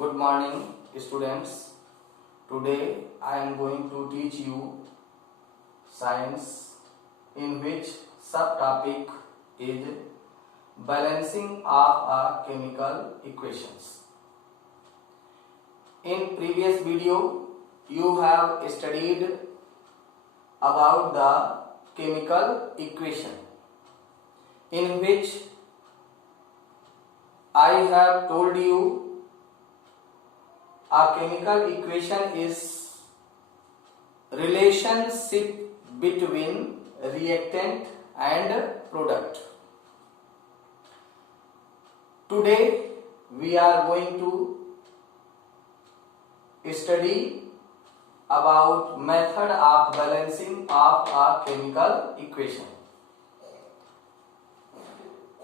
Good morning, students. Today I am going to teach you science in which subtopic is balancing of a chemical equations. In previous video you have studied about the chemical equation in which I have told you a chemical equation is relationship between reactant and product. Today we are going to study about method of balancing of a chemical equation.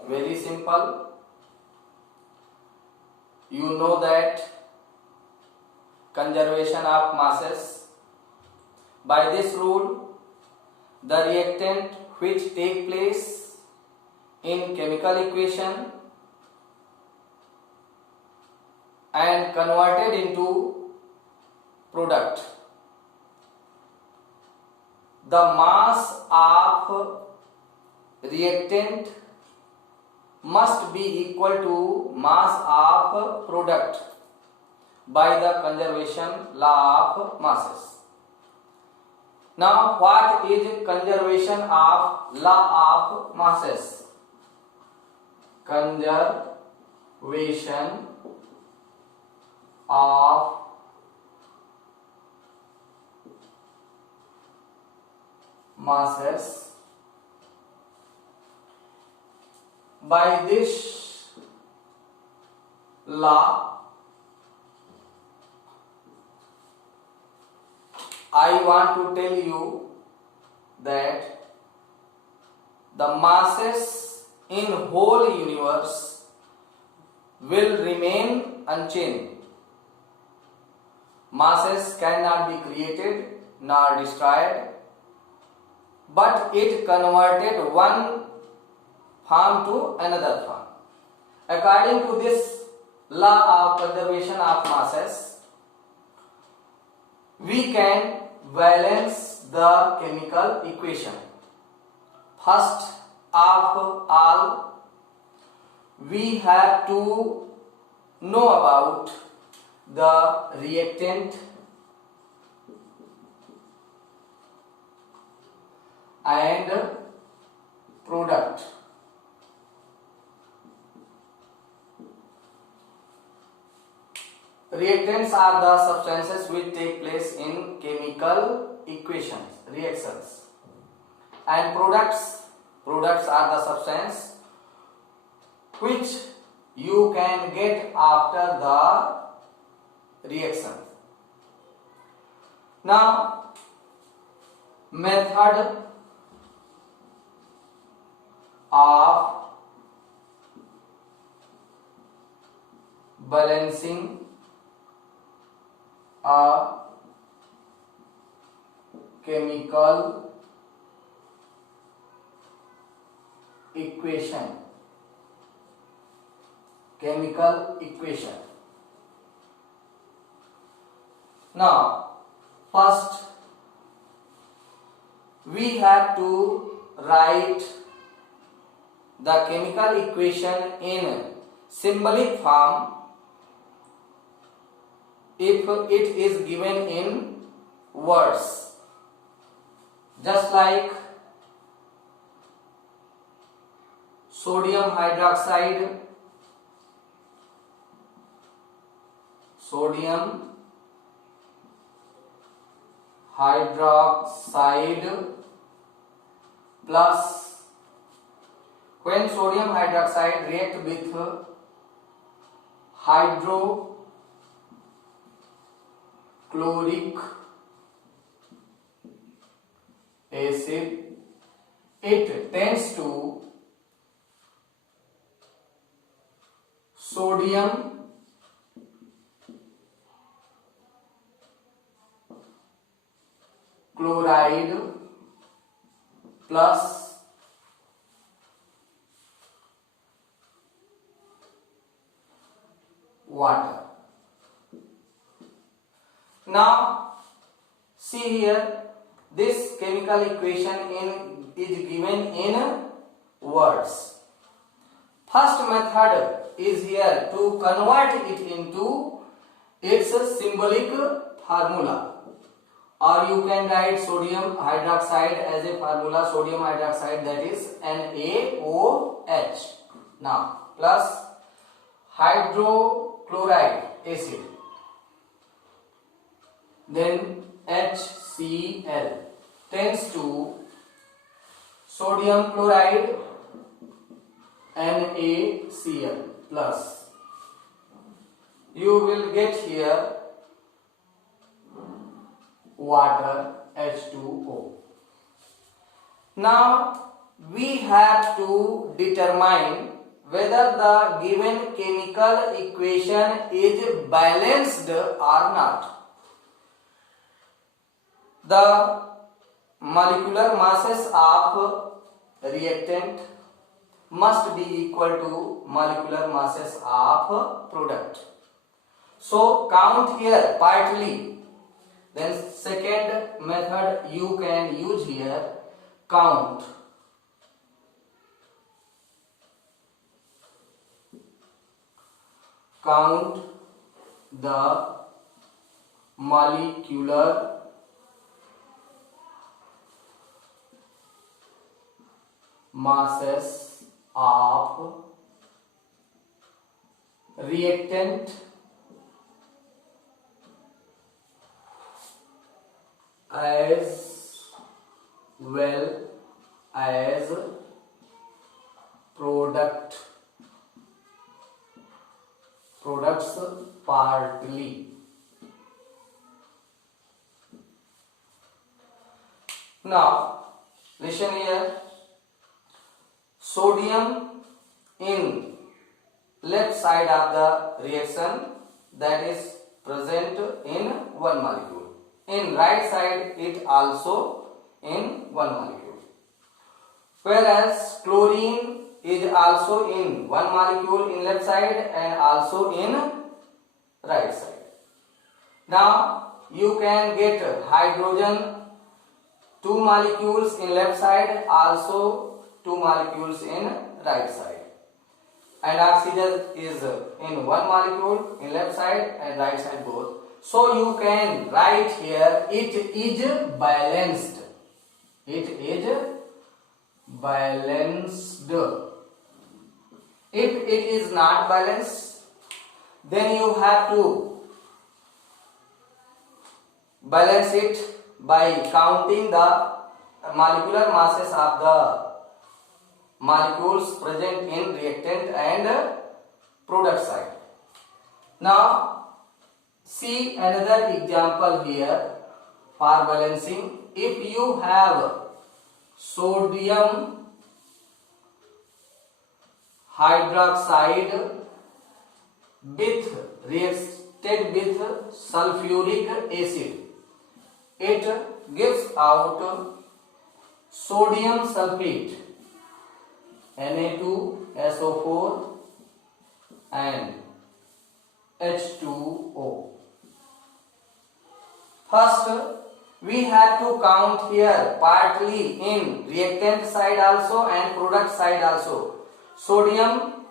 Very simple. You know that conservation of masses. By this rule, the reactant which take place in chemical equation and converted into product, the mass of reactant must be equal to mass of product by the conservation law of masses. Now, what is conservation of law of masses? Conservation of masses. By this law, I want to tell you that the masses in whole universe will remain unchanged. Masses cannot be created nor destroyed, but it converted one form to another form. According to this law of conservation of masses, we can balance the chemical equation. First of all, we have to know about the reactant and product. Reactants are the substances which take place in chemical equations, reactions, and products are the substance which you can get after the reaction. Now, method of balancing a chemical equation. Now, first we have to write the chemical equation in symbolic form if it is given in words, just like sodium hydroxide, plus when sodium hydroxide react with hydrochloric acid, it tends to sodium chloride plus water. Now see here, this chemical equation is given in words. First method is here to convert it into its symbolic formula, or you can write sodium hydroxide as a formula. Sodium hydroxide, that is NaOH. Now plus hydrochloric acid, then HCl tends to sodium chloride NaCl plus. You will get here water H2O. Now we have to determine whether the given chemical equation is balanced or not. The molecular masses of reactant must be equal to molecular masses of product. So count here partly. Then second method you can use here, count. Count the molecular masses of reactant as well as products partly. Now listen here, sodium in left side of the reaction, that is present in one molecule. In right side it also in one molecule. Whereas chlorine is also in one molecule in left side and also in right side. Now you can get hydrogen, two molecules in left side, also two molecules in right side. And oxygen is in one molecule in left side and right side both. So you can write here, it is balanced. It is balanced. If it is not balanced, then you have to balance it by counting the molecular masses of the molecules present in reactant and product side. Now see another example here for balancing. If you have sodium hydroxide with reacted with sulfuric acid, it gives out sodium sulfate Na2SO4 and H2O. First we have to count here partly in reactant side also and product side also. Sodium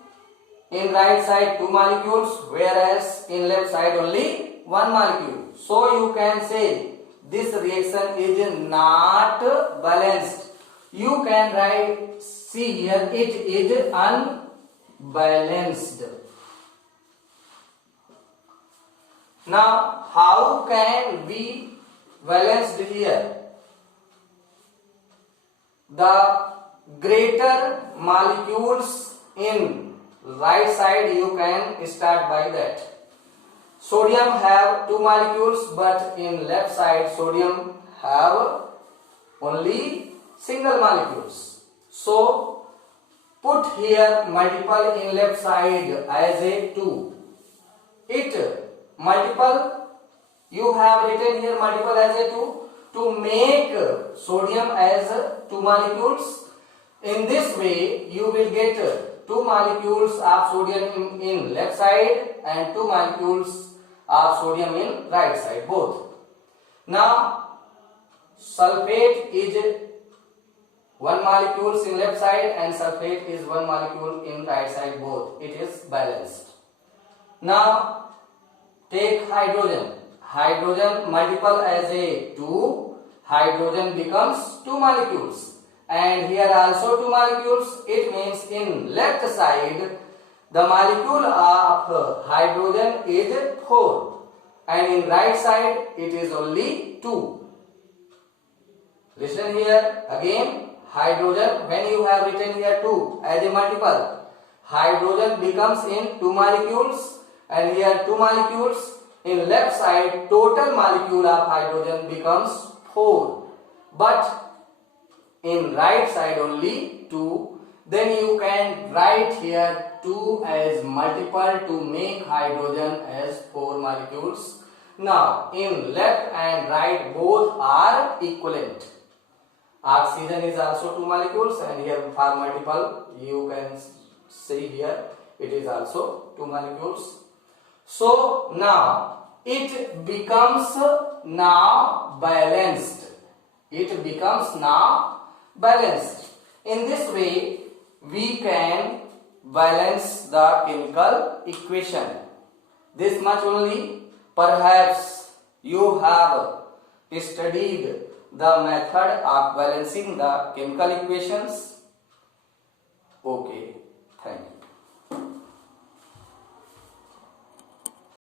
in right side 2 molecules, whereas in left side only 1 molecule. So you can say this reaction is not balanced. You can write, see here, it is unbalanced. Now how can we balance here? The greater molecules in right side, you can start by that. Sodium have 2 molecules, but in left side sodium have only single molecules. So put here multiple in left side as a 2. It multiple, you have written here multiple as a 2 to make sodium as 2 molecules. In this way you will get 2 molecules of sodium in left side and 2 molecules of sodium in right side both. Now sulfate is one molecule in left side and sulfate is one molecule in right side, both. It is balanced. Now take hydrogen. Hydrogen multiple as a 2. Hydrogen becomes 2 molecules. And here also 2 molecules. It means in left side the molecule of hydrogen is 4. And in right side it is only 2. Listen here again. Hydrogen, when you have written here 2 as a multiple, hydrogen becomes in 2 molecules and here 2 molecules. In left side total molecule of hydrogen becomes 4, but in right side only 2. Then you can write here 2 as multiple to make hydrogen as 4 molecules. Now in left and right both are equivalent. Oxygen is also 2 molecules and here for multiple you can see here it is also 2 molecules. So now it becomes now balanced. It becomes now balanced. In this way we can balance the chemical equation. This much only. Perhaps you have studied the method of balancing the chemical equations.